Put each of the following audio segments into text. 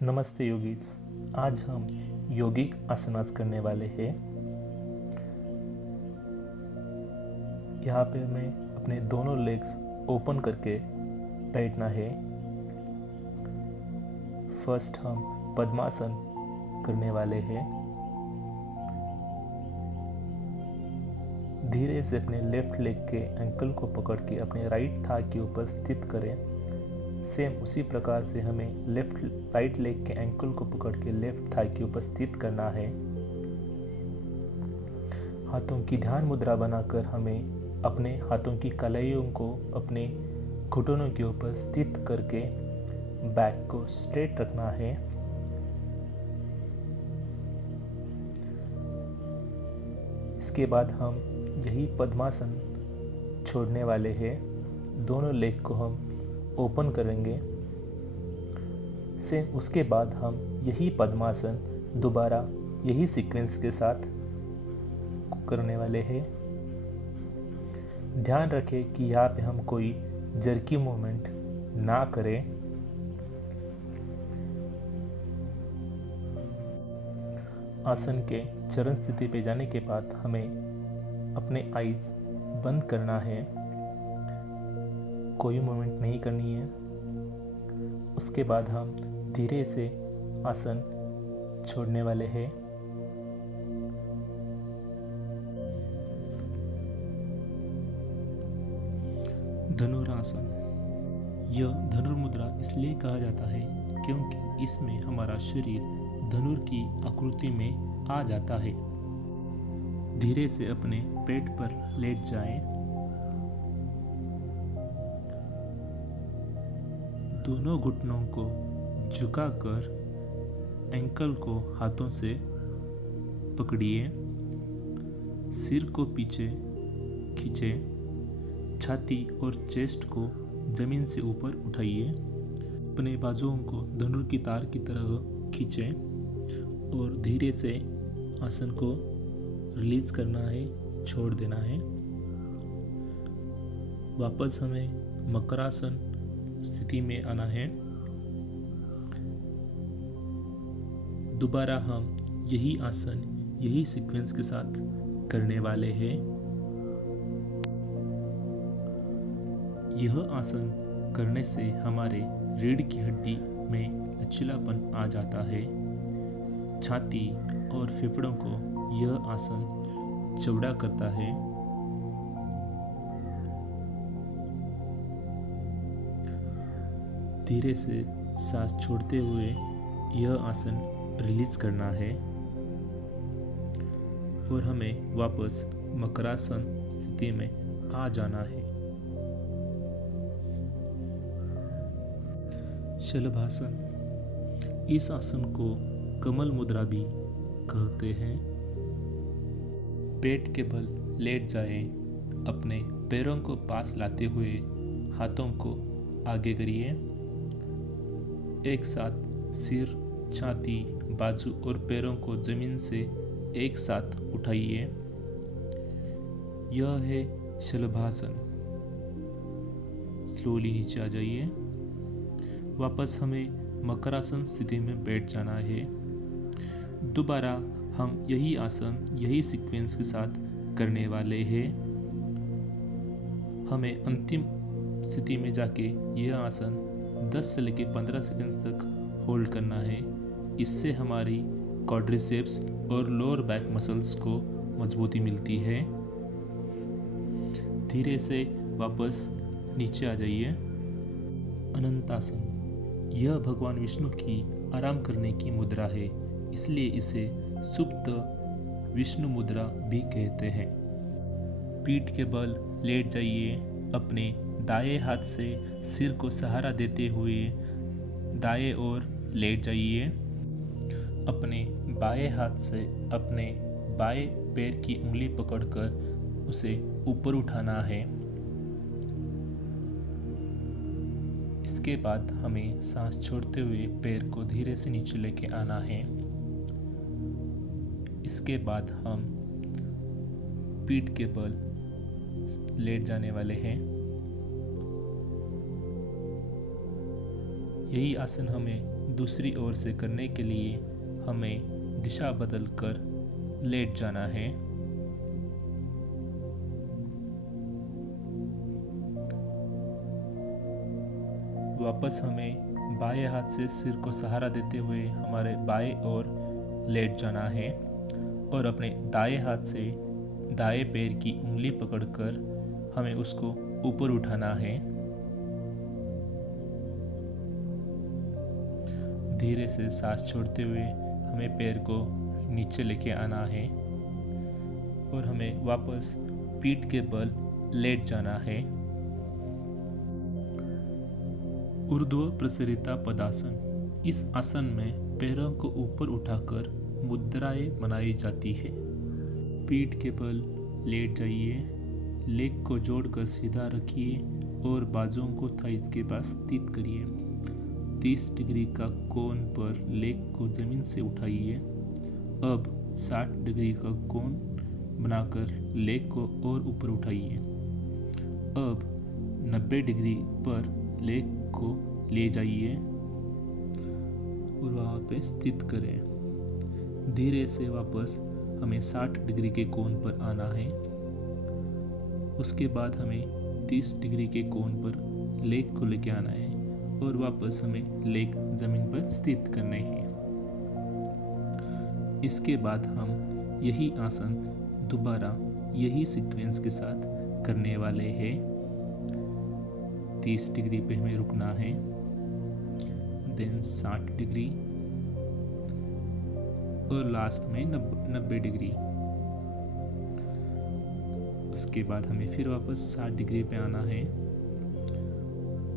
नमस्ते योगीज। आज हम योगिक आसनास करने वाले हैं। यहाँ पे हमें अपने दोनों लेग्स ओपन करके बैठना है। फर्स्ट हम पद्मासन करने वाले हैं। धीरे से अपने लेफ्ट लेग के एंकल को पकड़ के अपने राइट थाई के ऊपर स्थित करें। सेम उसी प्रकार से हमें राइट लेग के एंकल को पकड़ के लेफ्ट थाई के ऊपर स्थित करना है। हाथों की ध्यान मुद्रा बनाकर हमें अपने हाथों की कलाइयों को अपने घुटनों के ऊपर स्थित करके बैक को स्ट्रेट रखना है। इसके बाद हम यही पद्मासन छोड़ने वाले हैं। दोनों लेग को हम ओपन करेंगे। सेम उसके बाद हम यही पद्मासन दोबारा यही सीक्वेंस के साथ करने वाले हैं। ध्यान रखें कि यहाँ पे हम कोई जर्की मूवमेंट ना करें। आसन के चरण स्थिति पे जाने के बाद हमें अपने आईज बंद करना है, कोई मूवमेंट नहीं करनी है। उसके बाद हम धीरे से आसन छोड़ने वाले हैं। धनुरासन। यह धनुर्मुद्रा इसलिए कहा जाता है क्योंकि इसमें हमारा शरीर धनुर की आकृति में आ जाता है। धीरे से अपने पेट पर लेट जाएं। दोनों घुटनों को झुकाकर एंकल को हाथों से पकड़िए। सिर को पीछे खींचे। छाती और चेस्ट को जमीन से ऊपर उठाइए। अपने बाजुओं को धनुर की तार की तरह खींचें और धीरे से आसन को रिलीज करना है, छोड़ देना है। वापस हमें मकरासन स्थिति में आना है। दोबारा हम यही आसन यही सीक्वेंस के साथ करने वाले हैं। यह आसन करने से हमारे रीढ़ की हड्डी में लचीलापन आ जाता है। छाती और फेफड़ों को यह आसन चौड़ा करता है। धीरे से सांस छोड़ते हुए यह आसन रिलीज करना है और हमें वापस मकरासन स्थिति में आ जाना है। शलभासन। इस आसन को कमल मुद्रा भी कहते हैं। पेट के बल लेट जाएं। अपने पैरों को पास लाते हुए हाथों को आगे करिए। एक साथ सिर, छाती, बाजू और पैरों को जमीन से एक साथ उठाइए। यह है शलभासन। स्लोली नीचे आ जाइए। वापस हमें मकरासन स्थिति में बैठ जाना है। दोबारा हम यही आसन यही सीक्वेंस के साथ करने वाले हैं। हमें अंतिम स्थिति में जाके यह आसन 10 से लेकर 15 सेकंड्स तक होल्ड करना है। इससे हमारी क्वाड्रिसेप्स और लोअर बैक मसल्स को मजबूती मिलती है। धीरे से वापस नीचे आ जाइए। अनंतासन। यह भगवान विष्णु की आराम करने की मुद्रा है, इसलिए इसे सुप्त विष्णु मुद्रा भी कहते हैं। पीठ के बल लेट जाइए। अपने दाएं हाथ से सिर को सहारा देते हुए दाएं ओर लेट जाइए। अपने बाएं हाथ से अपने बाएं पैर की उंगली पकड़कर उसे ऊपर उठाना है। इसके बाद हमें सांस छोड़ते हुए पैर को धीरे से नीचे लेके आना है। इसके बाद हम पीठ के बल लेट जाने वाले हैं। यही आसन हमें दूसरी ओर से करने के लिए हमें दिशा बदलकर लेट जाना है। वापस हमें बाएं हाथ से सिर को सहारा देते हुए हमारे बाएं ओर लेट जाना है और अपने दाएं हाथ से दाएं पैर की उंगली पकड़कर हमें उसको ऊपर उठाना है। धीरे से सांस छोड़ते हुए हमें पैर को नीचे लेके आना है और हमें वापस पीठ के बल लेट जाना है। ऊर्ध्व प्रसरिता पदासन। इस आसन में पैरों को ऊपर उठाकर मुद्राएं बनाई जाती है। पीठ के बल लेट जाइए, लेग को जोड़कर सीधा रखिए और बाजुओं को थाइस के पास स्थित करिए। 30 डिग्री का कोण पर लेग को जमीन से उठाइए। अब 60 डिग्री का कोण बनाकर लेग को और ऊपर उठाइए। अब 90 डिग्री पर लेग को ले जाइए और वहाँ पे स्थित करें। धीरे से वापस हमें 60 डिग्री के कोण पर आना है। उसके बाद हमें 30 डिग्री के कोण पर लेग को लेके आना है और वापस हमें लेग जमीन पर स्थित करने हैं। इसके बाद हम यही आसन दोबारा यही सीक्वेंस के साथ करने वाले हैं। 30 डिग्री पे हमें रुकना है, देन 60 डिग्री और लास्ट में 90 डिग्री। उसके बाद हमें फिर वापस 60 डिग्री पे आना है,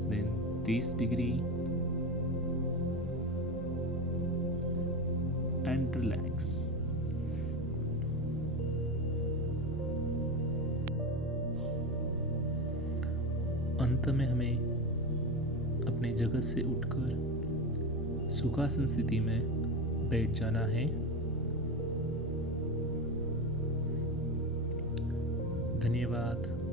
देन 30 डिग्री एंड रिलैक्स। अंत में हमें अपने जगह से उठकर सुखासन स्थिति में बैठ जाना है। धन्यवाद।